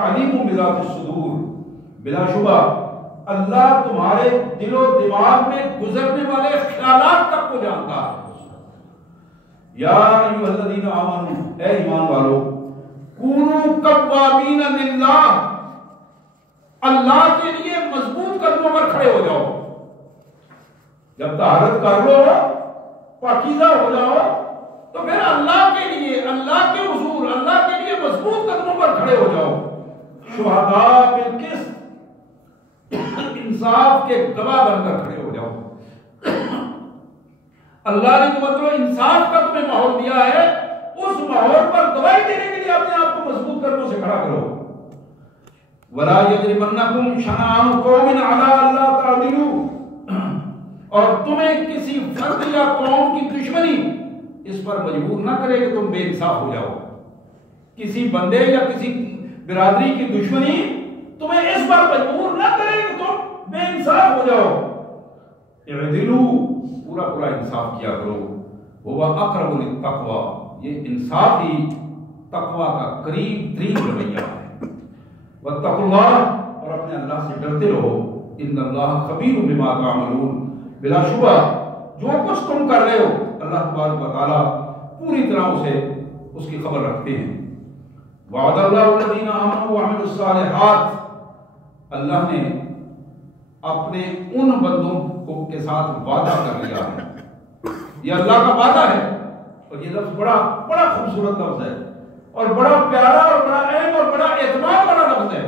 علیم بذات الصدور، بلا شبہ اللہ تمہارے دل و دماغ میں گزرنے والے خیالات تک کو جانتا ہے۔ یا ایھا الذین آمنوا، اے ایمان والو، کونوا قوامین للہ، اللہ کے لیے مضبوط قدموں پر کھڑے ہو جاؤ۔ جب طہارت کر لو، پاکیزہ ہو جاؤ، تو پھر اللہ کے لیے، اللہ کے حضور، اللہ کے لیے مضبوط قدموں پر کھڑے ہو جاؤ۔ شہداء بالقسط، انصاف کے گواہ بن کر کھڑے ہو جاؤ۔ اللہ نے تو مطلب انصاف کا تمہیں ماحول دیا ہے، اس ماحول پر گواہی دینے کے لیے اپنے آپ کو مضبوط قدموں سے کھڑا کرو۔ وَلَا يَجْرِمَنَّكُمْ شَنَآنُ قَوْمٍ عَلَىٰ أَلَّا تَعْدِلُوا، اور تمہیں کسی فرد یا قوم کی دشمنی اس پر مجبور نہ کرے کہ تم بے انصاف ہو جاؤ۔ کسی بندے یا کسی برادری کی دشمنی تمہیں اس پر مجبور نہ کرے کہ تم بے انصاف ہو جاؤ۔ اعدلوا، پورا پورا انصاف کیا کرو۔ وہ اقرب للتقوی، یہ انصاف ہی تقوی کا قریب ترین رویہ ہے۔ واتقوا اللہ، اور اپنے اللہ سے ڈرتے رہو۔ ان اللہ خبیر بما تعملون، بلا شبہ جو کچھ تم کر رہے ہو اللہ تبارک و تعالیٰ پوری طرح اس کی خبر رکھتے ہیں۔ وعد اللہ الذین آمنوا وعملوا الصالحات، اللہ نے اپنے ان بندوں کو کے ساتھ وعدہ کر لیا ہے۔ یہ اللہ کا وعدہ ہے، اور یہ لفظ بڑا بڑا خوبصورت لفظ ہے، اور بڑا پیارا اور بڑا اہم اور بڑا اعتماد والا لفظ ہے۔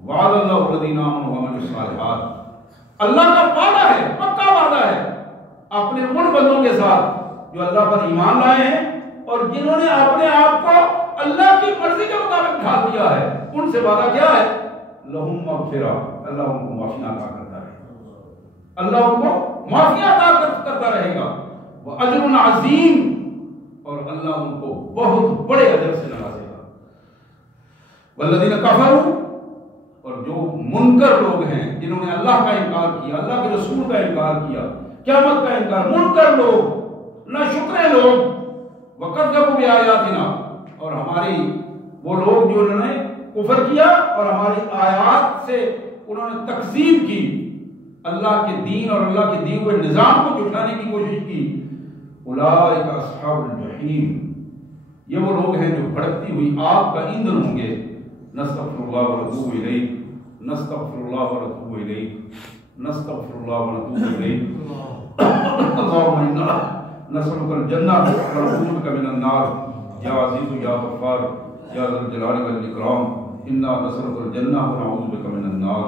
وعد اللہ الذین آمنوا وعملوا الصالحات، اللہ کا وعدہ ہے، پکا وعدہ ہے اپنے ان بندوں کے ساتھ جو اللہ پر ایمان لائے ہیں اور جنہوں نے اپنے آپ کو اللہ کی مرضی کے مطابق ڈھال دیا ہے۔ ان سے وعدہ کیا ہے؟ لہم مغفرہ، اللہ ان کو معافیاں عطا کرتا رہے گا، اللہ ان کو معافیاں عطا کرتا رہے گا۔ وَأَجْرٌ عَظِيمٌ، اور اللہ ان کو بہت بڑے اجر سے نوازے گا۔ وَالَّذِينَ كَفَرُوا، اور جو منکر لوگ ہیں جنہوں نے اللہ کا انکار کیا، اللہ کے رسول کا انکار کیا، قیامت کا انکار، منکر لوگ، نہ شکرے لوگ، وَكَذَّبُوا بِآيَاتِنَا، اور ہماری وہ لوگ جو انہوں نے کفر کیا اور ہماری آیات سے انہوں نے تکذیب کی، اللہ کے دین اور اللہ کے دیے ہوئے نظام کو جھٹلانے کی کوشش کی۔ اولئک اصحاب الجحیم، یہ وہ لوگ ہیں جو بھڑکتی ہوئی آگ کا ایندھن ہوں گے۔ نستغفر اللہ ونتوب الیہ، نستغفر اللہ ونتوب الیہ، نستغفر اللہ ونتوب الیہ۔ اللهم انا نسألك الجنة ونعوذ بك من النار، یا عزیز یا غفار یا ذا الجلال والاکرام، انا نسألك الجنة ونعوذ بك من النار،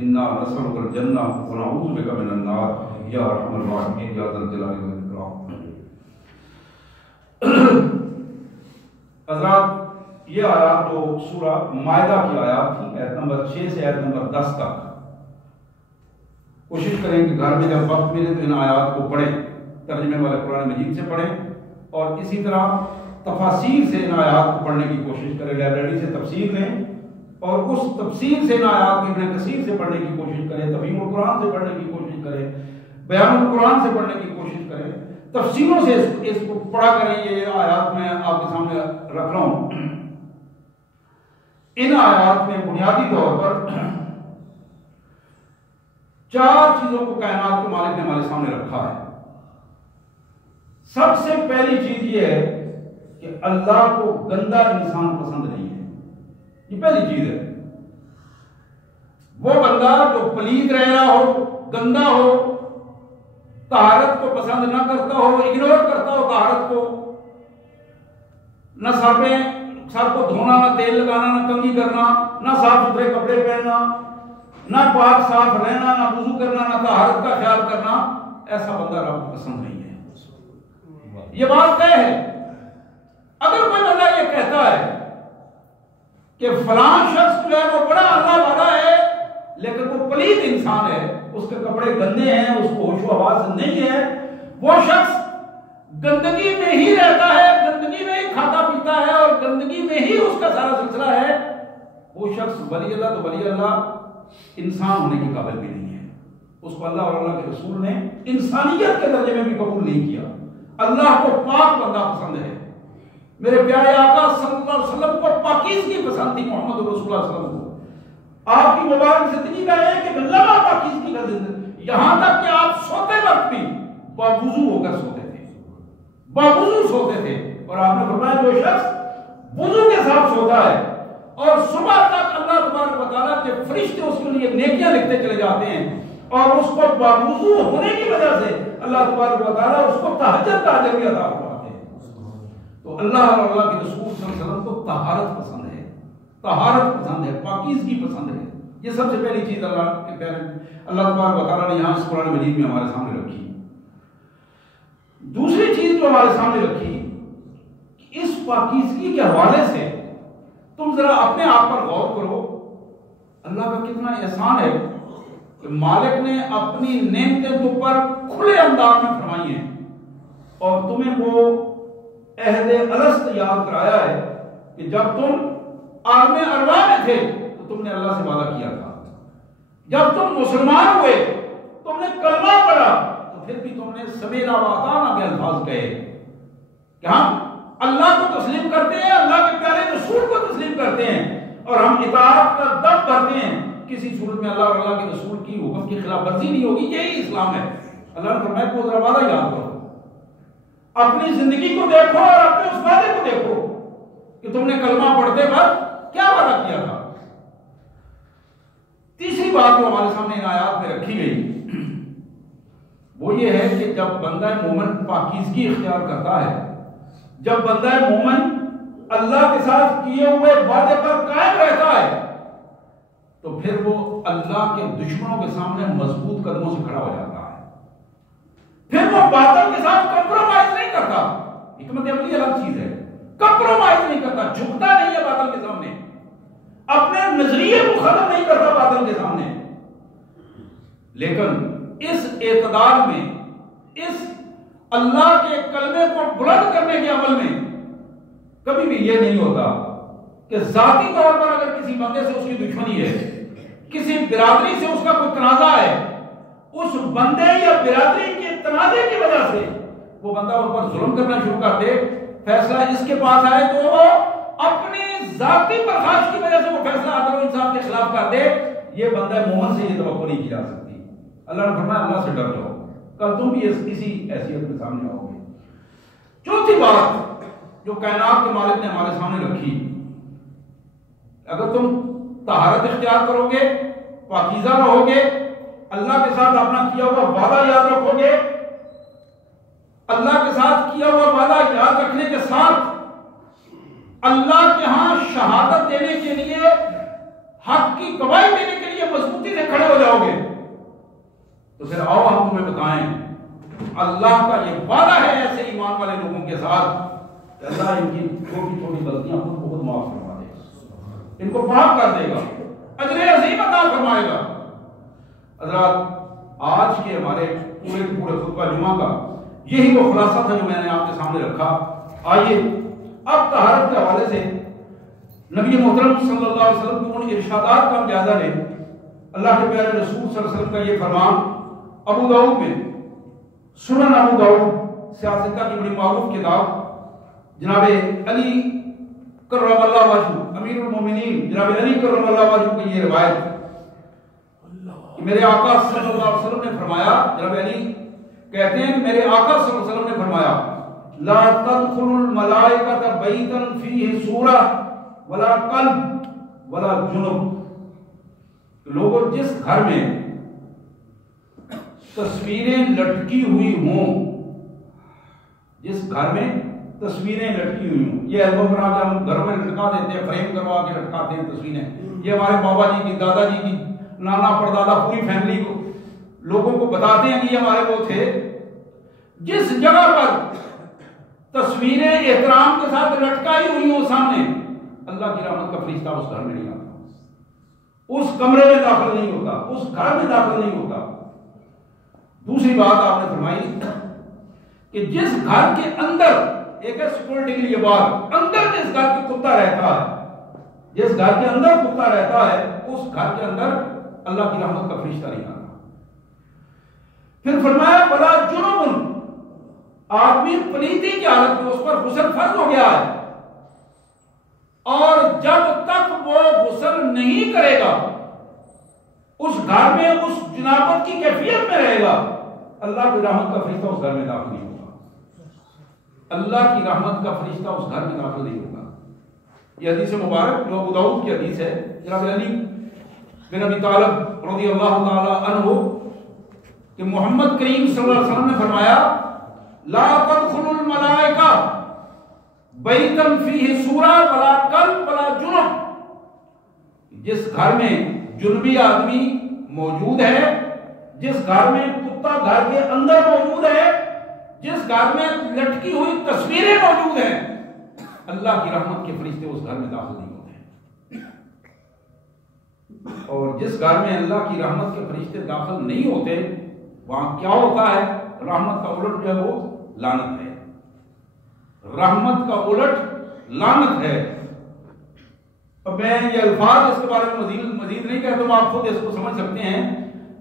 انا نسألك الجنة ونعوذ بك من النار، یا ارحم الراحمین یا ذا الجلال والاکرام۔ حضرات، یہ آیات جو سورہ مائدہ کی آیات تھی، آیت نمبر 6 سے آیت نمبر 10 تک، کوشش کریں کہ گھر میں جب وقت ملے تو ان آیات کو پڑھیں، ترجمے والے قرآن مجید سے پڑھیں، اور اسی طرح تفاسیر سے ان آیات کو پڑھنے کی کوشش کریں۔ لائبریری سے تفسیر لیں اور اس تفسیر سے ان آیات کو ابن کثیر سے پڑھنے کی کوشش کریں، تفہیم القرآن سے پڑھنے کی کوشش کریں، بیان القرآن سے پڑھنے کی کوشش کریں، تفسیروں سے اس کو پڑھا کریں۔ یہ آیات میں آپ کے سامنے رکھ رہا ہوں۔ ان آیات میں بنیادی طور پر 4 چیزوں کو کائنات کے مالک نے ہمارے سامنے رکھا ہے۔ سب سے پہلی چیز یہ ہے کہ اللہ کو گندا انسان پسند نہیں ہے، یہ پہلی چیز ہے۔ وہ بندہ جو پلید رہ رہا ہو، گندا ہو، طہارت کو پسند نہ کرتا ہو، اگنور کرتا ہو طہارت کو، نہ سر کو دھونا، نہ تیل لگانا، نہ کنگھی کرنا، نہ صاف ستھرے کپڑے پہننا، نہ پاک صاف رہنا، نہ وضو کرنا، نہ طہارت کا خیال کرنا، ایسا بندہ رب کو پسند نہیں ہے۔ یہ بات طے ہے۔ اگر کوئی بندہ یہ کہتا ہے کہ فلاں شخص جو ہے وہ بڑا اللہ والا ہے لیکن وہ پلید انسان ہے، اس کے کپڑے گندے ہیں، اس کو ہوش و حواس نہیں ہے، وہ شخص گندگی میں ہی رہتا ہے، گندگی میں ہی کھاتا پیتا ہے اور گندگی میں ہی اس کا سارا سلسلہ ہے، وہ شخص ولی اللہ تو ولی اللہ انسان ہونے کے قابل بھی نہیں ہے۔ اس کو اللہ اور اللہ کے رسول نے انسانیت کے درجے میں بھی قبول نہیں کیا۔ اللہ کو پاک بندہ پسند ہے۔ میرے پیارے آقا صلی اللہ علیہ وسلم کو پاکیزگی پسند تھی، محمد رسول اللہ صلی اللہ علیہ وسلم کو۔ آپ کی مبارک زندگی کا ایک لمحہ پاکیزگی کا زندگی، یہاں تک کہ آپ سوتے وقت بھی باوضو ہو کر سوتے تھے، باوضو سوتے تھے۔ اور آپ نے فرمایا جو شخص وضو کے ساتھ سوتا ہے اور صبح تک اللہ تبارک و تعالیٰ کے فرشتے اس کے لیے نیکیاں لکھتے چلے جاتے ہیں، اور اس کو باوضو ہونے کی وجہ سے اللہ تبارک و تعالیٰ اس کو تہجد کا اجر بھی عطا فرماتے ہیں۔ تو اللہ اور اللہ کے رسول صلی اللہ علیہ وسلم کو طہارت پسند ہے، طہارت پسند ہے، پاکیزگی پسند ہے۔ یہ سب سے پہلی چیز اللہ تبارک و تعالیٰ نے یہاں اس قرآن مجید میں ہمارے سامنے رکھی۔ دوسری چیز جو ہمارے سامنے رکھی، اس پاکیزگی کے حوالے سے تم ذرا اپنے آپ پر غور کرو، اللہ کا کتنا احسان ہے کہ مالک نے اپنی نعمتیں تم پر کھلے انداز میں فرمائی ہیں، اور تمہیں وہ عہد الست یاد کرایا ہے کہ جب تم عالم ارواح میں تھے تو تم نے اللہ سے وعدہ کیا تھا، جب تم مسلمان ہوئے تم نے کلمہ پڑھا تو پھر بھی تم نے سمینا و اطعنا کے الفاظ کہے کہ ہم اللہ کو تسلیم کرتے ہیں، اللہ کے پیارے رسول کو تسلیم کرتے ہیں، اور ہم اطاعت کا دم بھرتے ہیں، کسی صورت میں اللہ اور اللہ کے رسول کی حکم کی خلاف ورزی نہیں ہوگی۔ یہی اسلام ہے۔ اللہ نے فرمایا کو ذرا وعدہ یاد کرو، اپنی زندگی کو دیکھو اور اپنے اس وعدے کو دیکھو کہ تم نے کلمہ پڑھتے وقت کیا وعدہ کیا تھا۔ تیسری بات جو ہمارے سامنے ان آیات میں رکھی گئی وہ یہ ہے کہ جب بندہ مومن پاکیزگی اختیار کرتا ہے، جب بندہ مومن اللہ کے ساتھ کیے ہوئے وعدے پر قائم رہتا ہے، تو پھر وہ اللہ کے دشمنوں کے سامنے مضبوط قدموں سے کھڑا ہو جاتا ہے، پھر وہ باطل کے ساتھ کمپرومائز نہیں کرتا۔ حکمت عملی الگ چیز ہے، کمپرومائز نہیں کرتا، جھکتا نہیں ہے باطل کے سامنے، اپنے نظریے کو ختم نہیں کرتا باطل کے سامنے، لیکن اس اعتدال میں، اس اللہ کے کلمے کو بلند کرنے کے عمل میں کبھی بھی یہ نہیں ہوتا کہ ذاتی طور پر اگر کسی بندے سے اس کی دشمنی ہے، کسی برادری سے اس کا کوئی تنازع ہے، اس بندے یا برادری کے تنازع کی وجہ سے وہ بندہ ان پر ظلم کرنا شروع کر دے، فیصلہ اس کے پاس آئے تو وہ اپنی ذاتی پرخاش کی وجہ سے وہ فیصلہ عدل و انصاف کے خلاف کر دے، یہ بندہ مومن سے یہ توقع نہیں کی جا سکتی۔ اللہ نے فرمایا اللہ سے ڈر جاؤ، کل تم بھی اسی حیثیت کے سامنے آؤ گے۔ چوتھی بات جو کائنات کے مالک نے ہمارے سامنے رکھی، اگر تم طہارت اختیار کرو گے، پاکیزہ رہو گے، اللہ کے ساتھ اپنا کیا ہوا وعدہ یاد رکھو گے، اللہ کے ساتھ کیا ہوا وعدہ یاد رکھنے کے ساتھ اللہ کے ہاں شہادت دینے کے لیے، حق کی گواہی دینے کے لیے مضبوطی سے کھڑے ہو جاؤ گے، تو پھر آؤ ہم تمہیں بتائیں اللہ کا یہ وعدہ ہے ایسے ایمان والے لوگوں کے ساتھ کہ اللہ ان کی چھوٹی چھوٹی غلطیاں خود بخود معاف فرما دے گا، ان کو معاف کر دے گا، اجر عظیم عطا فرمائے گا۔ حضرات آج کے ہمارے پورے خطبہ جمعہ کا یہی وہ خلاصہ تھا جو میں نے آپ کے سامنے رکھا۔ آئیے اب طہارت کے حوالے سے نبی محترم صلی اللہ علیہ وسلم کے ان ارشادات کا جائزہ لیں۔ اللہ کے پیارے رسول صلی اللہ علیہ وسلم کا یہ فرمان ابو داؤد میں، سنن ابو داؤد سیاستہ کی بڑی معروف کتاب، جناب علی کرم اللہ وجہ امیر المومنین جناب علی کرم اللہ وجہ کی یہ روایت کہ میرے آقا صلی اللہ علیہ وسلم نے فرمایا، جناب علی کہتے ہیں کہ میرے آقا صلی اللہ علیہ وسلم نے فرمایا لا تدخل الملائکۃ بیتا فیہ سورہ ولا قلب ولا جنب، لوگوں جس گھر میں تصویریں لٹکی ہوئی ہوں، جس گھر میں تصویریں لٹکی ہوئی ہوں، یہ البم بنا کے ہم گھر میں لٹکا دیتے ہیں، فریم کروا کے لٹکاتے ہیں تصویریں، یہ ہمارے بابا جی کی، دادا جی کی، نانا پردادا پوری فیملی کو لوگوں کو بتاتے ہیں کہ یہ ہمارے وہ تھے۔ جس جگہ پر تصویریں احترام کے ساتھ لٹکائی ہوئی ہوں سامنے، اللہ کی رحمت کا فرشتہ اس گھر میں نہیں آتا، اس کمرے میں داخل نہیں ہوتا، اس گھر میں داخل نہیں ہوتا۔ دوسری بات آپ نے فرمائی کہ جس گھر کے اندر، ایک ہے سیکورٹی کے لیے بات، اندر جس گھر کے کتا رہتا ہے، جس گھر کے اندر کتا رہتا ہے، اس گھر کے اندر اللہ کی رحمت کا فرشتہ نہیں آتا۔ پھر فرمایا بلا جنون، آدمی پلیتی کی حالت میں، اس پر غسل فرض ہو گیا ہے اور جب تک وہ غسل نہیں کرے گا اس گھر میں اس جنابت کی کیفیت میں رہے گا، اللہ کی رحمت کا فرشتہ اس گھر میں داخل نہیں ہوگا، اللہ کی رحمت کا فرشتہ اس گھر میں داخل نہیں ہوگا۔ یہ حدیث مبارک جو ابو داؤد کی حدیث ہے، جناب علی بن ابی طالب رضی اللہ تعالی عنہ کہ محمد کریم صلی اللہ علیہ وسلم نے فرمایا لا تدخل الملائکہ بیتن فیہ سورہ ولا کلب ولا جنب، جس گھر میں جنبی آدمی موجود ہے، جس گھر میں کتا گھر کے اندر موجود ہے، جس گھر میں لٹکی ہوئی تصویریں موجود ہیں، اللہ کی رحمت کے فرشتے اس گھر میں داخل نہیں ہوتے ہیں۔ اور جس گھر میں اللہ کی رحمت کے فرشتے داخل نہیں ہوتے وہاں کیا ہوتا ہے؟ رحمت کا الٹ جو ہے وہ لعنت ہے، رحمت کا الٹ لعنت ہے۔ اور میں یہ الفاظ اس کے بارے میں مزید نہیں کہتا ہوں، آپ خود اس کو سمجھ سکتے ہیں۔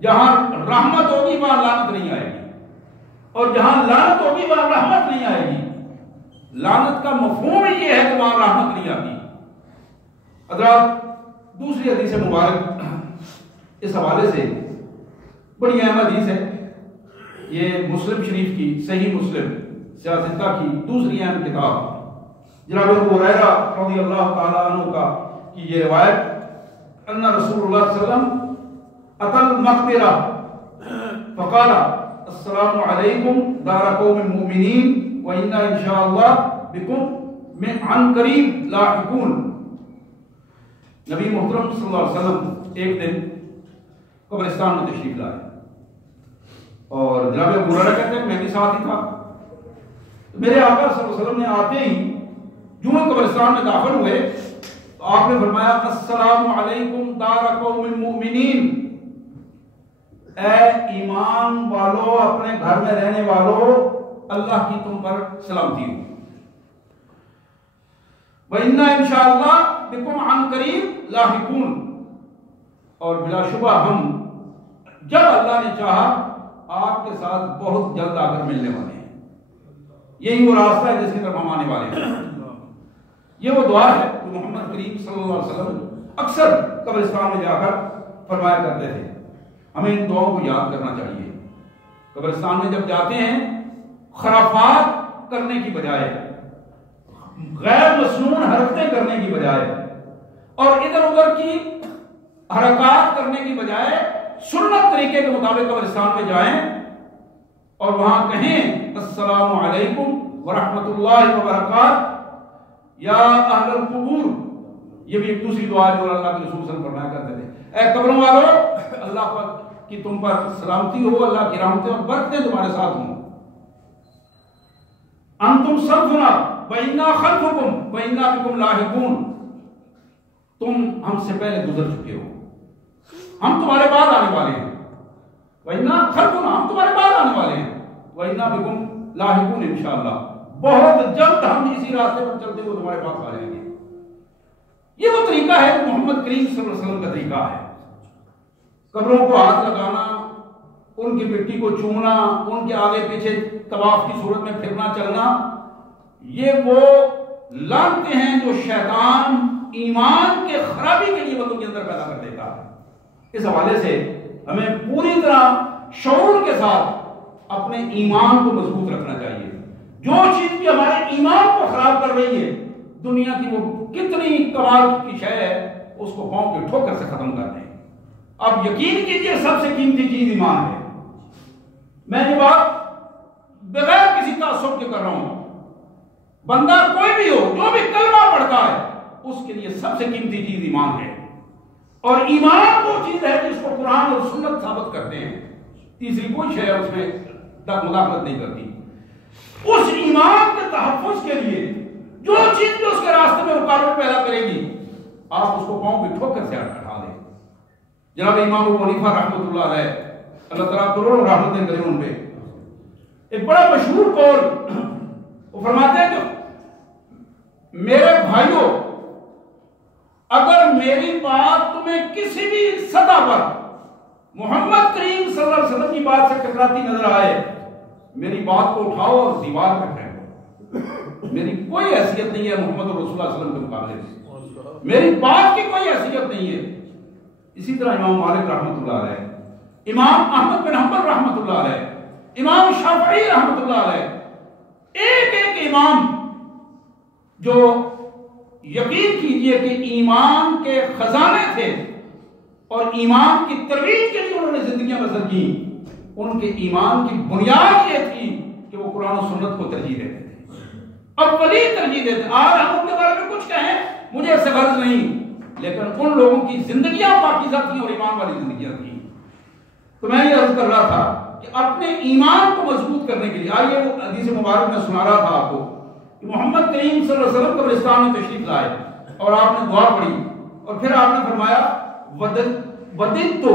جہاں رحمت ہوگی وہاں لعنت نہیں آئے گی، اور جہاں لعنت ہوگی وہاں رحمت نہیں آئے گی۔ لعنت کا مفہوم یہ ہے کہ وہاں رحمت نہیں آتی۔ حضرات دوسری حدیث مبارک اس حوالے سے بڑی اہم حدیث ہے، یہ مسلم شریف کی صحیح مسلم سیاستہ کی دوسری اہم کتاب جناب ابو ہریرہ رضی اللہ تعالی عنہ کا کی یہ روایت ان رسول اللہ صلی اللہ علیہ وسلم اتل مقبرہ فقال السلام علیکم دار قوم المؤمنین وإنا انشاءاللہ بكم من عن قریب لاحقون۔ نبی محترم صلی اللہ علیہ وسلم ایک دن قبرستان میں تشریف لائے اور جناب ابو ہریرہ کہتے ہیں میں بھی ساتھ ہی تھا۔ میرے آقا صلی اللہ علیہ وسلم نے آتے ہی جو قبرستان میں داخل ہوئے تو آپ نے فرمایا السلام علیکم دار قوم المؤمنین، اے ایمان والو، اپنے گھر میں رہنے والو، اللہ کی تم پر سلامتی ہو۔ وَإِنَّا إِنشَاءَاللَّهُ بِكُمْ عَنْ قَرِيبٍ لَاحِقُونَ، اور بلا شبہ ہم جب اللہ نے چاہا آپ کے ساتھ بہت جلد آ کر ملنے والے ہیں۔ یہی وہ راستہ ہے جس کی طرف ہم آنے والے ہیں۔ یہ وہ دعا ہے جو محمد کریم صلی اللہ علیہ وسلم اکثر قبرستان میں جا کر فرمایا کرتے تھے۔ ہمیں ان دعاؤں کو یاد کرنا چاہیے۔ قبرستان میں جب جاتے ہیں خرافات کرنے کی بجائے، غیر مسنون حرکتیں کرنے کی بجائے اور ادھر ادھر کی حرکات کرنے کی بجائے سنت طریقے کے مطابق قبرستان میں جائیں اور وہاں کہیں السلام علیکم ورحمۃ اللہ وبرکاتہ یا اہل القبور۔ یہ بھی ایک دوسری دعا جو اللہ کے رسول صلی اللہ علیہ وسلم فرمایا کرتے تھے، اے قبروں والو، اللہ کی تم پر سلامتی ہو، اللہ کی رحمتیں اور برکتیں تمہارے ساتھ ہوں۔ انتم سلفنا وإنا خلفکم وإنا بکم لاحقون، تم ہم سے پہلے گزر چکے ہو، ہم تمہارے بعد آنے والے ہیں۔ وإنا خلفنا، ہم تمہارے بعد آنے والے ہیں۔ وإنا بکم لاحقون، انشاءاللہ بہت جلد ہم اسی راستے پر چلتے ہوئے تمہارے پاس آ جائیں گے۔ یہ وہ طریقہ ہے محمد کریم صلی اللہ علیہ وسلم کا طریقہ ہے۔ قبروں کو ہاتھ لگانا، ان کی مٹی کو چومنا، ان کے آگے پیچھے طواف کی صورت میں پھرنا چلنا، یہ وہ لعنتیں ہیں جو شیطان ایمان کے خرابی کے لیے بندوں کے اندر پیدا کر دیتا ہے۔ اس حوالے سے ہمیں پوری طرح شعور کے ساتھ اپنے ایمان کو مضبوط رکھنا چاہیے۔ جو چیز بھی ہمارے ایمان کو خراب کر رہی ہے، دنیا کی وہ کتنی کمال کی شے ہے، اس کو پاؤں کے ٹھوکر سے ختم کر دیں۔ اب یقین کیجئے سب سے قیمتی چیز ایمان ہے۔ میں یہ بات بغیر کسی تعصب کے کر رہا ہوں، بندہ کوئی بھی ہو جو بھی کلمہ پڑھتا ہے اس کے لیے سب سے قیمتی چیز ایمان ہے، اور ایمان وہ چیز ہے جس کو قرآن اور سنت ثابت کرتے ہیں، تیسری کوئی شے اس میں مداخلت نہیں کرتی۔ اس ایمان کے تحفظ کے لیے جو چیز بھی اس کے راستے میں رکاوٹ پیدا کرے گی، آپ اس کو پاؤں کی ٹھوکر سے ہٹا دیں۔ جناب امام ابو حنیفہ رحمۃ اللہ علیہ، اللہ تعالیٰ کروڑوں رحمتیں کریں ان پہ، ایک بڑا مشہور قول وہ فرماتے ہیں کہ میرے بھائیوں، اگر میری بات تمہیں کسی بھی سطح پر محمد کریم صلی اللہ علیہ وسلم کی بات سے ٹکراتی نظر آئے، میری بات کو اٹھاؤ اور دیوار پہ پھینکو۔ میری کوئی حیثیت نہیں ہے محمد رسول اللہ صلی اللہ علیہ وسلم کے مقابلے میں۔ میری بات کی کوئی حیثیت نہیں ہے. اسی طرح امام مالک رحمۃ اللہ علیہ، امام احمد بن حنبل رحمۃ اللہ علیہ، امام شافعی رحمۃ اللہ علیہ، ایک ایک امام جو یقین کیجئے کہ ایمان کے خزانے تھے اور ایمان کی ترویج کے لیے انہوں نے زندگیاں بسر کی، ان کے ایمان کی بنیاد یہ تھی کہ وہ قرآن و سنت کو ترجیح دیتے تھے، اولی ترجیح دیتے. آج ہم ان کے بارے میں کچھ کہیں مجھے اس سے غرض نہیں، لیکن ان لوگوں کی زندگیاں پاکیزہ تھیں اور ایمان والی زندگیاں تھیں. تو میں یہ عرض کر رہا تھا کہ اپنے ایمان کو مضبوط کرنے کے لیے آئیے وہ حدیث مبارک میں سنا رہا تھا آپ کو کہ محمد کریم صلی اللہ علیہ وسلم قبرستان میں تشریف لائے اور آپ نے دعا پڑھی اور پھر آپ نے فرمایا وددت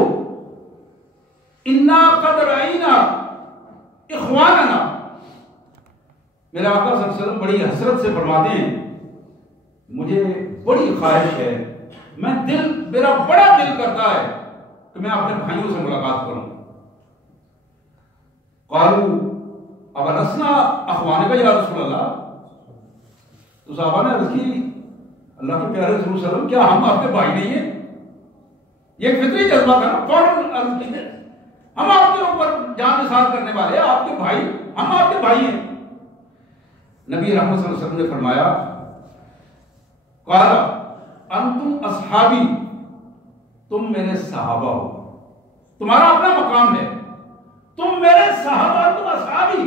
انا قد رأینا اخواننا. میرے آقا صلی اللہ علیہ وسلم بڑی حسرت سے فرماتے ہیں مجھے بڑی خواہش ہے، میرا بڑا دل کرتا ہے کہ میں اپنے بھائیوں سے ملاقات کروں. قالوا اولسنا اخوانک یا رسول اللہ. تو صحابہ نے عرض کی اللہ کے پیارے رسول صلی اللہ علیہ وسلم کیا ہم آپ کے بھائی نہیں ہیں؟ یہ ایک فطری جذبہ تھا نا. فوراً عرض کی ہم آپ کے اوپر جان نثار کرنے والے آپ کے بھائی، ہم آپ کے بھائی ہیں. نبی رحمت صلی اللہ علیہ وسلم نے فرمایا قال انتم اصحابی، تم میرے صحابہ ہو، تمہارا اپنا مقام ہے، تم میرے صحابہ، تم اصحابی،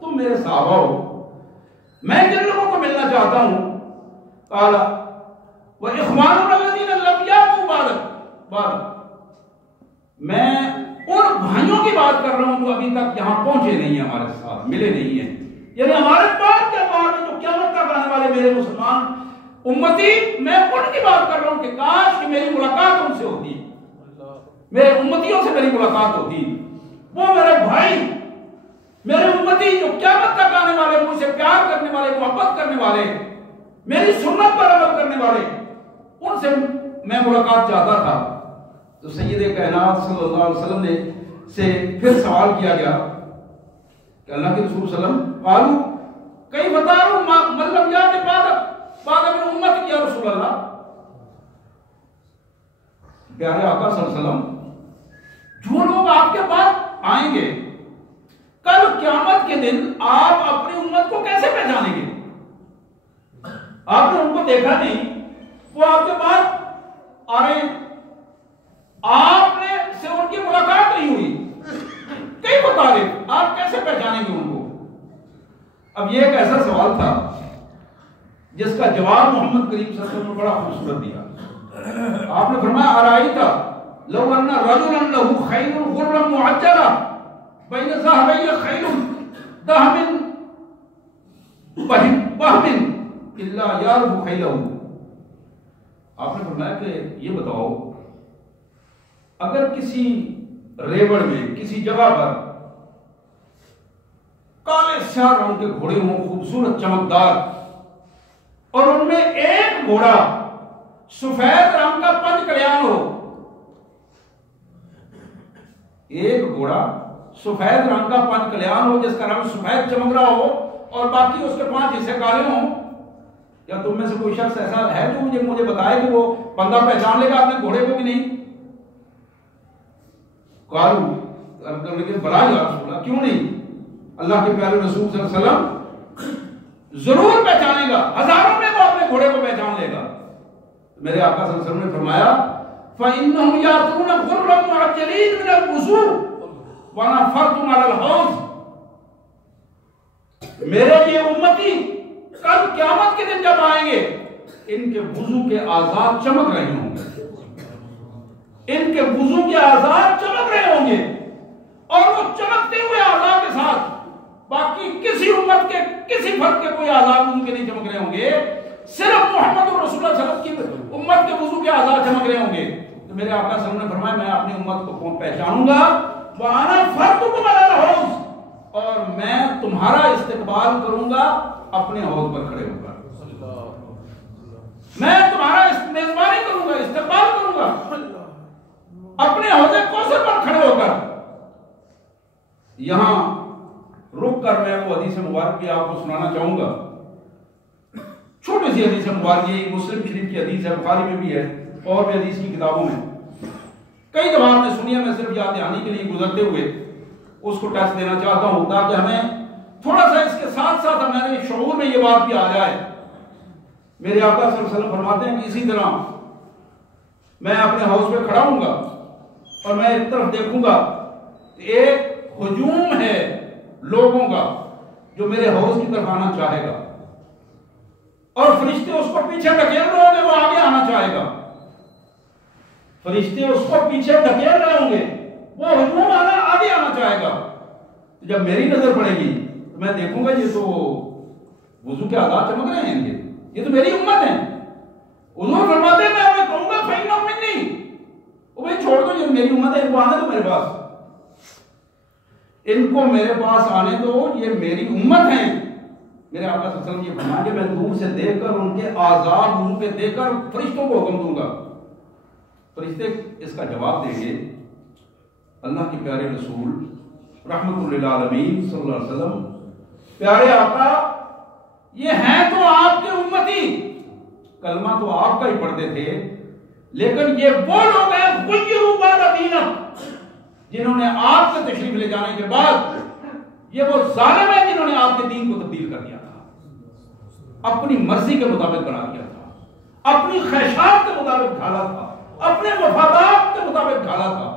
تم میرے صحابہ ہو. میں جن لوگوں کو ملنا چاہتا ہوں قال واخواننا الذين لم ياتوا بعد، میں ان بھائیوں کی بات کر رہا ہوں جو ابھی تک یہاں پہنچے نہیں ہیں، ہمارے ساتھ ملے نہیں ہیں. یعنی ہمارے بعد کے بعد میں جو قیامت تک آنے والے میرے مسلمان امتی، میں ان کی بات کر رہا ہوں کہ کاش کہ میری ملاقات ان سے ہوتی، میرے امتیوں سے میری ملاقات ہوتی. وہ میرے بھائی، میرے امتی جو قیامت تک آنے والے، مجھ سے پیار کرنے والے، محبت کرنے والے، میری سنت پر عمل کرنے والے، ان سے میں ملاقات چاہتا تھا. تو سید کائنات صلی اللہ علیہ وسلم نے سے پھر سوال کیا گیا کہ اللہ کے رسول صلی اللہ علیہ وسلم قالوا کیف تعرف من لم یأت بعد من امت یا رسول اللہ. پیارے آقا صلی اللہ علیہ وسلم، جو لوگ آپ کے بعد آئیں گے کل قیامت کے دن آپ اپنی امت کو کیسے پہچانیں گے؟ آپ نے ان کو دیکھا نہیں، وہ آپ کے بعد آ رہے ہیں، آپ نے سے ان کی ملاقات نہیں ہوئی، کئی مطالب آپ کیسے پہچانیں گے ان کو؟ اب یہ ایک ایسا سوال تھا جس کا جواب محمد کریم صلی اللہ علیہ وسلم نے بڑا خوبصورت دیا. آپ نے فرمایا ارائیتا لو ان رجلا له خیل غرا معجلا بین ظهري خیل دهم بهم الا يعرف خیله. آپ نے فرمایا کہ یہ بتاؤ اگر کسی ریوڑ میں کسی جگہ پر کالے سیاہ رنگ کے گھوڑے ہوں خوبصورت چمکدار اور ان میں ایک گھوڑا سفید رنگ کا پنج کلیان ہو، ایک گھوڑا سفید رنگ کا پنج کلیان ہو جس کا رنگ سفید چمک رہا ہو اور باقی اس کے 5 حصے کالے ہوں، کیا تم میں سے کوئی شخص ایسا ہے جو مجھے بتائے کہ وہ بندہ پہچان لے گا اپنے گھوڑے کو بھی نہیں؟ لیکن بلا یا رسول اللہ، کیوں نہیں؟ اللہ کے پیارے رسول صلی اللہ علیہ وسلم ضرور پہچانے گا، ہزاروں میں وہ اپنے گھوڑے کو پہچان لے گا. میرے آقا صلی اللہ علیہ وسلم نے فرمایا فَإِنَّهُمْ يَأْتُونَ غُرًّا مُعَجَّلِينَ مِنَ الْوُضُوءِ وَنَفَرْتُمْ عَلَى الْحَوْضِ. میرے یہ امتی کل قیامت کے دن جب آئیں گے ان کے وضو کے اعضاء چمک رہے ہوں گے، ان کے وضو کے اعضاء چمک رہے ہوں گے اور وہ چمکتے ہوئے اعضاء کے ساتھ باقی کسی امت کے کسی فرد کے کوئی اعضاء ان کے نہیں چمک رہے ہوں گے، صرف محمد رسول اللہ صلی اللہ علیہ وسلم کی امت کے وضو کے اعضاء چمک رہے ہوں گے. تو میرے آقا صلی اللہ علیہ وسلم نے فرمایا میں اپنی امت کو پہچانوں گا وَأَنَا فَرْتُكُمْ عَلَى الْحَوْضِ، اور میں تمہارا استقبال کروں گا اپنے حوض پر کھڑے ہو کر، میں تمہارا میزبانی کروں گا، استقبال کروں گا اپنے حوض کوثر پر کھڑے ہو کر. یہاں رک کر میں وہ حدیث مبارک بھی آپ کو سنانا چاہوں گا. چھوٹے میں سے حدیث مبارک، یہ مسلم شریف کی حدیث ہے، بخاری میں بھی ہے اور بھی حدیث کی کتابوں میں کئی دفعہ آپ نے سنی ہے، میں صرف یاد دہانی کے لیے گزرتے ہوئے اس کو ٹچ دینا چاہتا ہوں تاکہ ہمیں تھوڑا سا اس کے ساتھ ساتھ ہمارے شعور میں یہ بات بھی آ جائے۔ میرے آقا صلی اللہ علیہ وسلم فرماتے ہیں کہ اسی طرح میں اپنے ہاؤس پہ کھڑا ہوں گا اور میں ایک طرف دیکھوں گا، ایک ہجوم ہے لوگوں کا جو میرے ہاؤس کی طرف آنا چاہے گا، اور فرشتے اس کو پیچھے ڈھکیل رہے ہوں گے، وہ آگے آنا چاہے گا۔ فرشتے اس کو پیچھے ڈھکیل رہے ہوں گے، وہ ہجوم آگے آنا چاہے گا۔ جب میری نظر پڑے گی تو میں دیکھوں گا یہ تو وضو کے آداب چمک رہے ہیں، یہ تو میری امت ہے۔ حضور فرماتے ہیں میں انہیں کہوں گا فَإِنَّهُمْ مِنِّي، وہ بھائی چھوڑ دو، یہ میری امت ہے، ان کو آنے دو میرے پاس، ان کو میرے پاس آنے دو، یہ میری امت ہے۔ میرے آقا صلی اللہ علیہ وسلم یہ فرمایا کہ میں دور سے دیکھ کر ان کے آزاد وضو پہ دیکھ کر فرشتوں کو حکم دوں گا۔ فرشتے اس کا جواب دیں گے، اللہ کے پیارے رسول رحمت للعالمین صلی اللہ علیہ وسلم، پیارے آقا یہ ہیں تو آپ کے امتی، کلمہ تو آپ کا ہی پڑھتے تھے، لیکن یہ وہ لوگ ہیں غیروا بعد دینک، جنہوں نے آپ سے تشریف لے جانے کے بعد یہ وہ ظالم ہیں جنہوں نے آپ کے دین کو تبدیل کر دیا تھا، اپنی مرضی کے مطابق بنا دیا تھا، اپنی خواہشات کے مطابق ڈھالا تھا، اپنے مفادات کے مطابق ڈھالا تھا،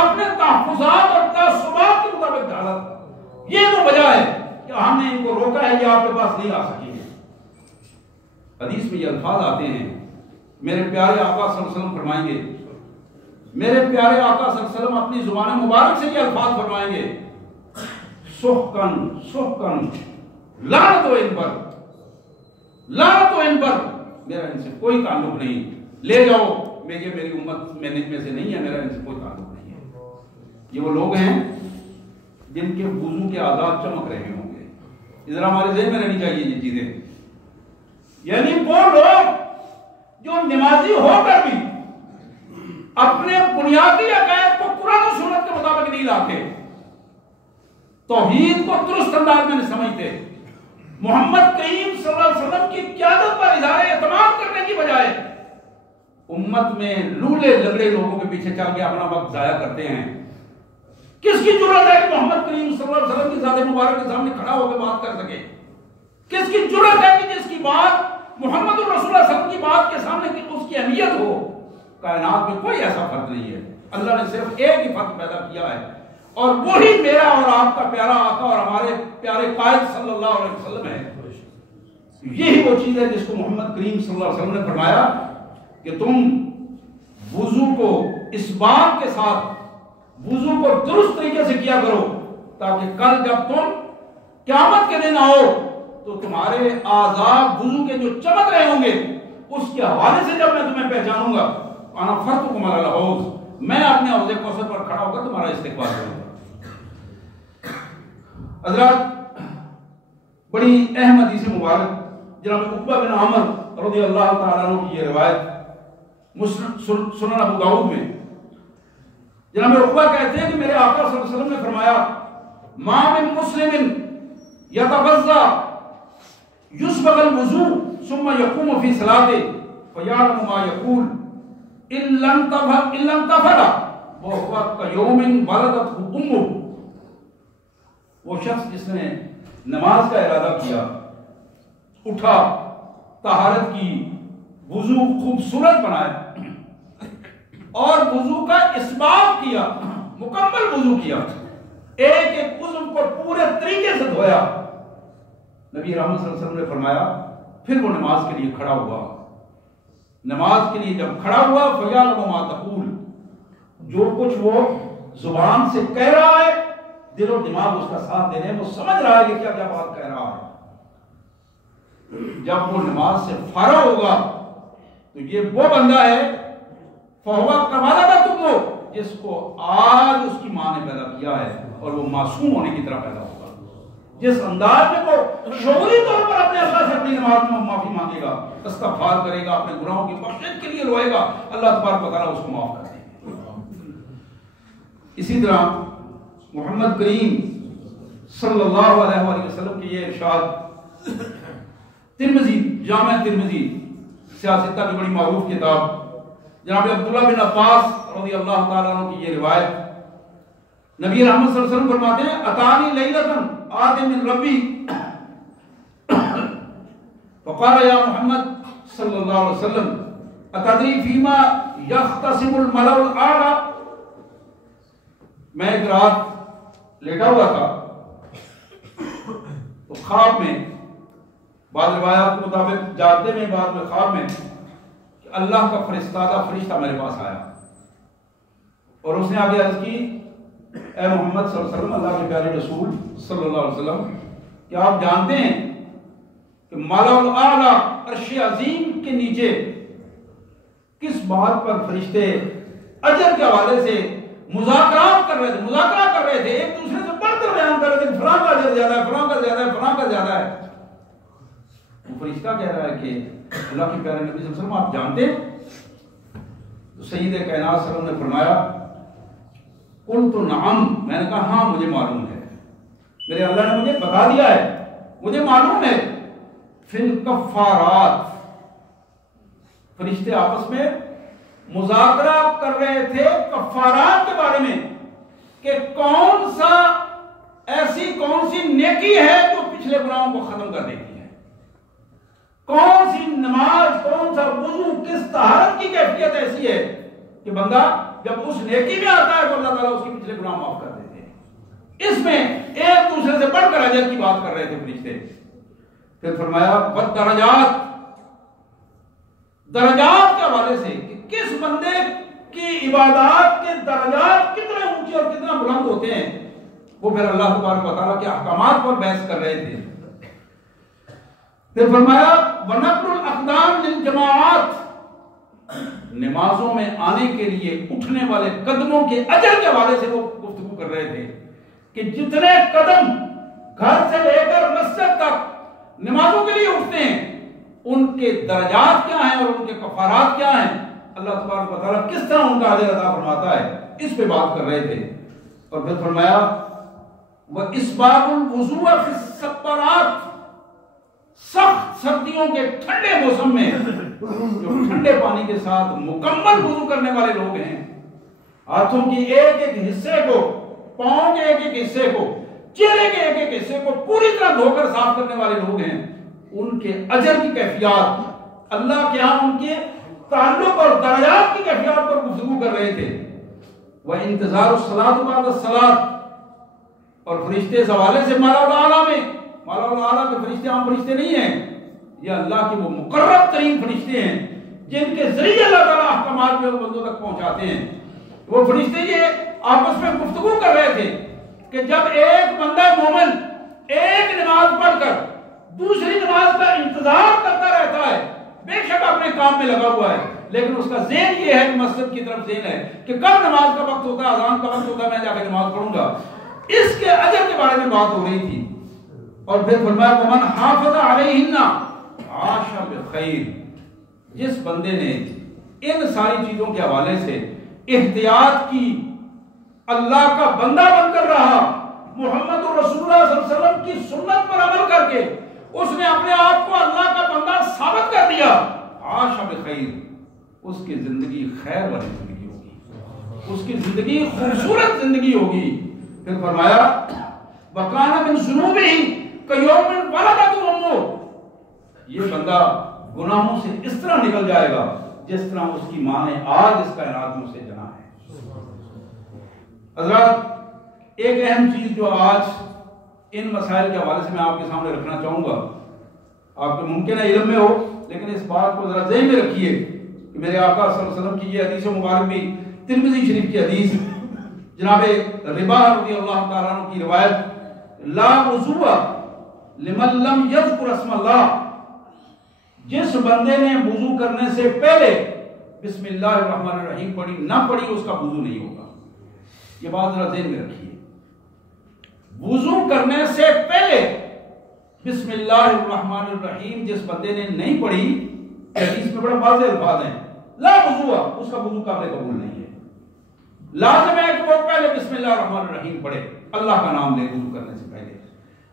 اپنے تحفظات اور تعصبات کے مطابق ڈھالا تھا۔ یہ تو وجہ ہے کہ ہم نے ان کو روکا ہے، یہ آپ کے پاس نہیں آ سکی ہے۔ حدیث میں یہ الفاظ آتے ہیں، میرے پیارے آقا صلی اللہ علیہ وسلم فرمائیں گے، میرے پیارے آقا صلی اللہ علیہ وسلم اپنی زبان مبارک سے یہ الفاظ فرمائیں گے، سحقن سحقن، لعنت ہو ان پر، لعنت ہو ان پر، میرا ان سے کوئی تعلق نہیں، لے جاؤ، یہ میری امت میں سے نہیں ہے، میرا ان سے کوئی تعلق نہیں ہے۔ یہ وہ لوگ ہیں جن کے وضو کے آداب چمک رہے ہوں گے، ذرا ہمارے ذہن میں رہنی چاہیے یہ چیزیں، یعنی وہ لوگ جو نمازی ہو کر بھی اپنے بنیادی عقائد کو قرآن و سنت کے مطابق نہیں لاتے، توحید کو درست انداز میں نہیں سمجھتے، محمد کریم صلی اللہ علیہ وسلم کی قیادت پر اظہار اعتماد کرنے کی بجائے امت میں لولے لگڑے لوگوں کے پیچھے چل کے اپنا وقت ضائع کرتے ہیں۔ کس کی جرأت ہے کہ محمد کریم صلی اللہ علیہ وسلم کی ذات مبارک کے سامنے کھڑا ہو کے بات کر سکے؟ کس کی جرأت ہے کہ جس کی بات محمد رسول اللہ صلی اللہ علیہ وسلم کی بات کے سامنے اس کی اہمیت ہو؟ کائنات میں کوئی ایسا فرق نہیں ہے، اللہ نے صرف ایک ہی فرق پیدا کیا ہے، اور وہی میرا اور آپ کا پیارا آقا اور ہمارے پیارے قائد صلی اللہ علیہ وسلم ہے۔ یہی وہ چیز ہے جس کو محمد کریم صلی اللہ علیہ وسلم نے فرمایا کہ تم وضو کو اس بات کے ساتھ وضو کو درست طریقے سے کیا کرو تاکہ کل جب تم قیامت کے دن آؤ تو تمہارے اعضاء وضو کے جو چمک رہے ہوں گے اس کے حوالے سے جب میں تمہیں پہچانوں گا، انا فرتکم علی الحوض، میں اپنے حوض کوثر پر کھڑا ہو کر تمہارا استقبال کروں گا۔ حضرات، بڑی اہم حدیث مبارک جناب عقبہ بن عامر رضی اللہ تعالیٰ عنہ کی یہ روایت سنن ابو داؤد میں، جناب عقبہ کہتے ہیں کہ میرے آقا صلی اللہ علیہ وسلم نے فرمایا، ما من مسلم یتوضا یسبغ الوضوء ثم يقوم في صلاته فيعلم ما يقول الا انتفض وهو كيوم ولدته امه۔ وہ شخص جس نے نماز کا ارادہ کیا، اٹھا، طہارت کی، وضو خوبصورت بنایا اور وضو کا اسباغ کیا، مکمل وضو کیا، ایک ایک عضو کو پورے طریقے سے دھویا، نبی رحمت صلی اللہ علیہ وسلم نے فرمایا پھر وہ نماز کے لیے کھڑا ہوا، نماز کے لیے جب کھڑا ہوا فَيَعْلَمُ مَا تَقُولُ، جو کچھ وہ زبان سے کہہ رہا ہے دل و دماغ اس کا ساتھ دے رہے ہیں، وہ سمجھ رہا ہے کہ کیا کیا بات کہہ رہا ہے۔ جب وہ نماز سے فارغ ہوگا تو یہ وہ بندہ ہے فَهُوَ كَمَا وَلَدَتْهُ، جس کو آج اس کی ماں نے پیدا کیا ہے اور وہ معصوم ہونے کی طرح پیدا ہوگا۔ جس انداز میں وہ شعوری طور پر اپنے اللہ سے اپنی نماز میں معافی مانگے گا، استغفار کرے گا، اپنے گناہوں کی بخشش کے لیے روئے گا، اللہ تبارک و تعالیٰ اس کو معاف کر دے گا۔ اسی طرح محمد کریم صلی اللہ علیہ وسلم کی یہ ارشاد ترمذی جامع ترمذی سیاستہ کی بڑی معروف کتاب، جناب عبداللہ بن عباس رضی اللہ تعالیٰ عنہ کی یہ روایت، نبی رحمت صلی اللہ علیہ وسلم فرماتے ہیں اتانی لیلتن آت من ربی فقال یا محمد صلی اللہ علیہ وسلم اتدری فیما یختصم الملأ الاعلی. میں ایک رات لیٹا ہوا تھا تو خواب میں، بعض روایات کے مطابق جاگتے میں، بعد میں خواب میں، کہ اللہ کا فرشتہ میرے پاس آیا اور اس نے آگے عرض کی اے محمد صلی اللہ علیہ وسلم، اللہ کے پیارے رسول صلی اللہ علیہ وسلم، کیا آپ جانتے ہیں کہ مالا الاعلی عرش عظیم کے نیچے کس بات پر فرشتے اجر کے حوالے سے مذاکرات کر رہے تھے، ایک دوسرے سے بڑھ کر بیان کر رہے تھے، فلاں کا اجر زیادہ ہے، فلاں کا زیادہ ہے، فلاں کا زیادہ ہے. وہ فرشتہ کہہ رہا ہے کہ اللہ کے پیارے نبی صلی اللہ علیہ وسلم آپ جانتے ہیں؟ تو سید کائنات صلی اللہ علیہ وسلم نے فرمایا قلت نعم، میں نے کہا ہاں مجھے معلوم ہے، میرے اللہ نے مجھے بتا دیا ہے، مجھے معلوم ہے. فی الکفارات، فرشتے آپس میں مذاکرہ کر رہے تھے کفارات کے بارے میں کہ کون سی نیکی ہے جو پچھلے گناہوں کو ختم کر دیتی ہے، کون سی نماز، کون سا وضو، کس طہارت کی کیفیت ایسی ہے کہ بندہ جب اس نیکی میں آتا ہے تو اللہ تعالیٰ اس کے پچھلے گناہ معاف کر دیتے ہیں. اس میں ایک دوسرے سے بڑھ کر اجر کی بات کر رہے تھے فرشتے. پھر فرمایا درجات کے حوالے سے کہ کس بندے کی عبادات کے درجات کتنے اونچے اور کتنا بلند ہوتے ہیں، وہ پھر اللہ تبارک و تعالیٰ کے احکامات پر بحث کر رہے تھے. پھر فرمایا وَنَقْلُ الْأَقْدَامِ لِلْجَمَاعَاتِ، نمازوں میں آنے کے لیے اٹھنے والے قدموں کے اجر کے حوالے سے وہ گفتگو کر رہے تھے کہ جتنے قدم گھر سے لے کر مسجد تک نمازوں کے لیے اٹھتے ہیں ان کے درجات کیا ہیں اور ان کے کفارات کیا ہیں، اللہ تبارک و تعالیٰ کس طرح ان کا اجر عطا فرماتا ہے، اس پہ بات کر رہے تھے. اور پھر فرمایا وَإِسْبَاغُ الْوُضُوءِ فِي السَّبَّرَاتِ، سخت سردیوں کے ٹھنڈے موسم میں جو ٹھنڈے پانی کے ساتھ مکمل وضو کرنے والے لوگ ہیں، ہاتھوں کی ایک ایک حصے کو، پاؤں کے ایک ایک حصے کو، چہرے کے ایک ایک حصے کو پوری طرح دھو کر صاف کرنے والے لوگ ہیں، ان کے اجر کی کیفیات، اللہ کے ہاں ان کے تعلق اور درجات کی کیفیات پر گفتگو کر رہے تھے. وَإِنْتِظَارُ الصَّلَاةُ بَعْدَ الصَّلَاةِ، اور فرشتے اس حوالے سے مالا الاعلیٰ میں، مالا الاعلیٰ کے فرشتے عام فرشتے نہیں ہیں، یہ اللہ کے وہ مقرب ترین فرشتے ہیں جن کے ذریعے اللہ تعالیٰ احکامات میں بندوں تک پہنچاتے ہیں. وہ فرشتے یہ آپس میں گفتگو کر رہے تھے کہ جب ایک بندہ مومن ایک نماز پڑھ کر دوسری نماز کا انتظار کرتا رہتا ہے، بے شک اپنے کام میں لگا ہوا ہے، لیکن اس کا ذہن یہ ہے کہ مسجد کی طرف ذہن ہے کہ کب نماز کا وقت ہوتا ہے، اذان کا وقت ہوتا ہے، میں جا کے نماز پڑھوں گا. اس کے اجر کے بارے میں بات ہو رہی تھی. اور پھر فرمایا وَمَنْ حَافَظَ عَلَيْهِنَّ عَاشَ بِخَيْرٍ، جس بندے نے ان ساری چیزوں کے حوالے سے احتیاط کی، اللہ کا بندہ بن کر رہا، محمد رسول اللہ صلی اللہ علیہ وسلم کی سنت پر عمل کر کے اس نے اپنے آپ کو اللہ کا بندہ ثابت کر دیا، عاش بخیر، اس کی زندگی خیر والی زندگی ہوگی، اس کی زندگی خوبصورت زندگی ہوگی. پھر فرمایا وَكَانَ مِن ذُنُوبِهِ كَيَوْمٍ وَلَدَتْهُ أُمُّهُ، یہ بندہ گناہوں سے اس طرح نکل جائے گا جس طرح اس کی ماں نے آج اس کائنات میں اسے جنا ہے. حضرات، ایک اہم چیز جو آج ان مسائل کے حوالے سے میں آپ کے سامنے رکھنا چاہوں گا، آپ کے ممکن ہے علم میں ہو لیکن اس بات کو ذرا ذہن میں رکھیے کہ میرے آقا صلی اللہ علیہ وسلم کی یہ حدیث مبارک بھی ترمذی شریف کی حدیث، جناب رباح رضی اللہ تعالیٰ عنہ کی روایت، لا وضوء لمن لم یذکر اسم اللہ، جس بندے نے وضو کرنے سے پہلے بسم اللہ الرحمن الرحیم پڑھی نہ پڑھی اس کا وضو نہیں ہوگا. یہ بات ذرا ذہن میں رکھیے، وضو کرنے سے پہلے بسم اللہ الرحمن الرحیم جس بندے نے نہیں پڑھی، حدیث میں بڑا واضح الفاظ ہیں، لا وضو، اس کا وضو قابل قبول نہیں ہے. لازم ہے کہ وہ پہلے بسم اللہ الرحمن الرحیم پڑھے، اللہ کا نام لے وضو کرنے سے پہلے،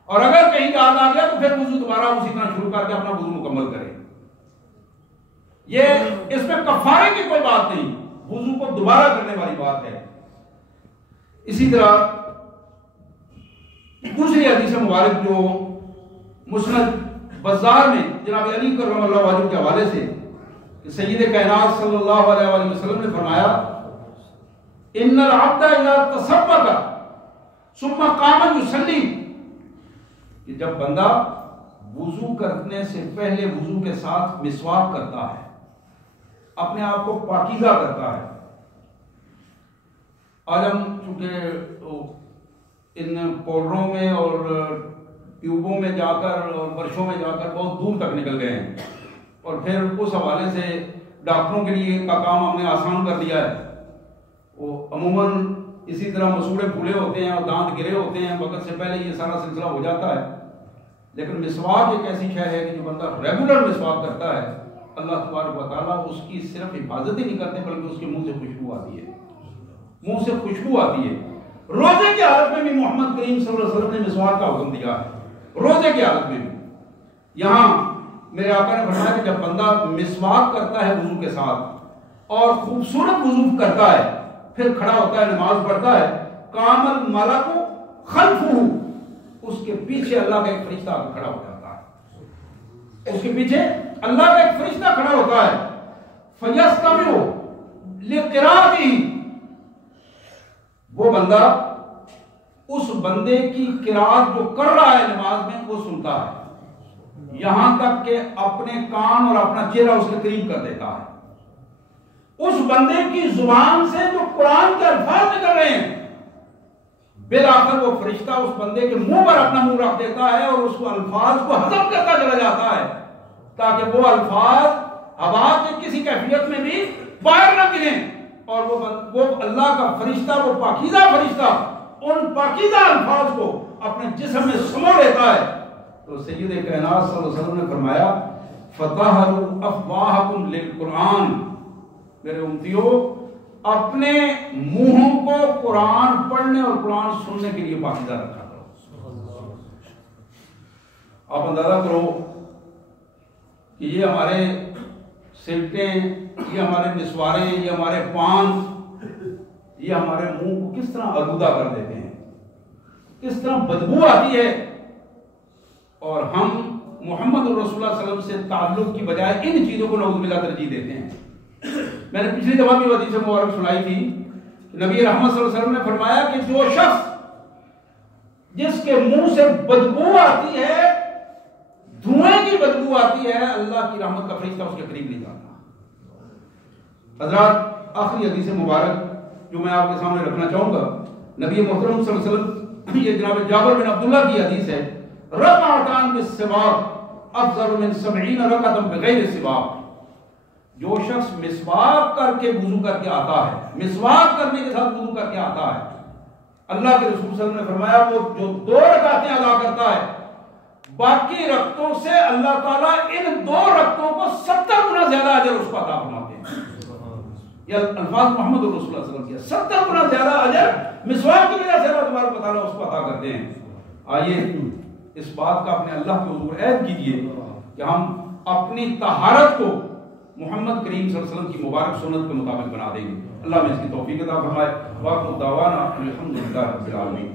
اور اگر کہیں یاد آ گیا تو پھر وضو دوبارہ اسی طرح شروع کر کے اپنا وضو مکمل کرے. یہ اس میں کفارے کی کوئی بات نہیں، وضو کو دوبارہ کرنے والی بات ہے۔ اسی طرح دوسری حدیث مبارک جو مسند بزار میں جناب علی کرم اللہ وجہ کے حوالے سے کہ سید کائنات صلی اللہ علیہ وآلہ وسلم نے فرمایا ان العبد اذا تصبک ثم قام یصلی، کہ جب بندہ وضو کرنے سے پہلے وضو کے ساتھ مسواک کرتا ہے، اپنے آپ کو پاکیزہ کرتا ہے۔ آج ہم چونکہ ان پاؤڈروں میں اور ٹیوبوں میں جا کر اور برشوں میں جا کر بہت دور تک نکل گئے ہیں، اور پھر اس حوالے سے ڈاکٹروں کے لیے کا کام ہم نے آسان کر دیا ہے۔ وہ عموماً اسی طرح مسوڑے پھولے ہوتے ہیں اور دانت گرے ہوتے ہیں، وقت سے پہلے یہ سارا سلسلہ ہو جاتا ہے۔ لیکن مسواک ایک ایسی شے ہے کہ جو بندہ ریگولر مسواک کرتا ہے، اللہ تبارک و تعالیٰ اس کی صرف حفاظت ہی نہیں کرتے بلکہ اس کے منہ سے خوشبو آتی ہے، منہ سے خوشبو آتی ہے۔ روزے کی حالت میں بھی محمد کریم صلی اللہ علیہ وسلم نے مسواک کا حکم دیا ہے، روزے کی حالت میں بھی۔ یہاں میرے آقا نے فرمایا کہ جب بندہ مسواک کرتا ہے وضو کے ساتھ اور خوبصورت وضو کرتا ہے، پھر کھڑا ہوتا ہے نماز پڑھتا ہے، قام الملک خلفہ، اس کے پیچھے اللہ کا ایک فرشتہ کھڑا ہو جاتا ہے، اس کے پیچھے اللہ کا ایک فرشتہ کھڑا ہوتا ہے، فیستمع لقراءتہ، وہ بندہ اس بندے کی قرات جو کر رہا ہے نماز میں وہ سنتا ہے، یہاں تک کہ اپنے کان اور اپنا چہرہ اس کے قریب کر دیتا ہے۔ اس بندے کی زبان سے جو قرآن کے الفاظ نکل رہے ہیں، بالآخر وہ فرشتہ اس بندے کے منہ پر اپنا منہ رکھ دیتا ہے اور اس کو الفاظ کو ہضم کرتا چلا جاتا ہے، تاکہ وہ الفاظ ہوا کے کسی کیفیت میں بھی باہر نہ گریں، اور وہ اللہ کا فرشتہ، وہ پاکیزہ فرشتہ ان پاکیزہ الفاظ کو اپنے جسم میں سمو لیتا ہے۔ تو سید کائنات صلی اللہ علیہ وسلم نے فرمایا فطہروا افواہکم للقرآن، میرے امتیوں اپنے منہوں کو قرآن پڑھنے اور قرآن سننے کے لیے پاکیزہ رکھا کرو۔ آپ اندازہ کرو کہ یہ ہمارے سلٹیں، یہ ہمارے مسوارے، یہ ہمارے پان، یہ ہمارے منہ کو کس طرح آلودہ کر دیتے ہیں، کس طرح بدبو آتی ہے، اور ہم محمد رسول اللہ صلی اللہ علیہ وسلم سے تعلق کی بجائے ان چیزوں کو نعوذ باللہ ترجیح دیتے ہیں۔ میں نے پچھلی دفعہ بھی حدیث مبارک سنائی تھی، نبی رحمت صلی اللہ علیہ وسلم نے فرمایا کہ جو شخص جس کے منہ سے بدبو آتی ہے، دھوئیں کی بدبو آتی ہے، اللہ کی رحمت کا فرشتہ اس کے قریب نہیں جاتا۔ حضرات، آخری حدیث مبارک جو میں آپ کے سامنے رکھنا چاہوں گا، نبی محترم صلی اللہ علیہ وسلم، یہ جناب جابر بن عبداللہ کی حدیث ہے، رکعتان بالسواک افضل من 70 رکعۃ بغیر سواک۔ جو شخص مسواک کر کے وضو کر کے آتا ہے، مسواک کرنے کے ساتھ وضو کر کے آتا ہے، اللہ کے رسول صلی اللہ علیہ وسلم نے فرمایا وہ جو 2 رکعتیں ادا کرتا ہے، باقی رکعتوں سے اللہ تعالیٰ ان 2 رکعتوں کو 70 گنا زیادہ اجر اس کو عطا فرماتے ہیں۔ یہ الفاظ محمد رسول اللہ صلی اللہ علیہ وسلم کے، 70 گنا زیادہ اجر مسواک کی وجہ سے اللہ تبارک و تعالیٰ اس کو عطا کرتے ہیں۔ آئیے اس بات کا اپنے اللہ کے حضور عہد کیجئے کہ ہم اپنی طہارت کو محمد کریم صلی اللہ علیہ وسلم کی مبارک سنت کے مطابق بنا دیں گے۔ اللہ میں اس کی توفیق عطا فرمائے۔ وآخر دعوانا الحمدللہ رب العالمین۔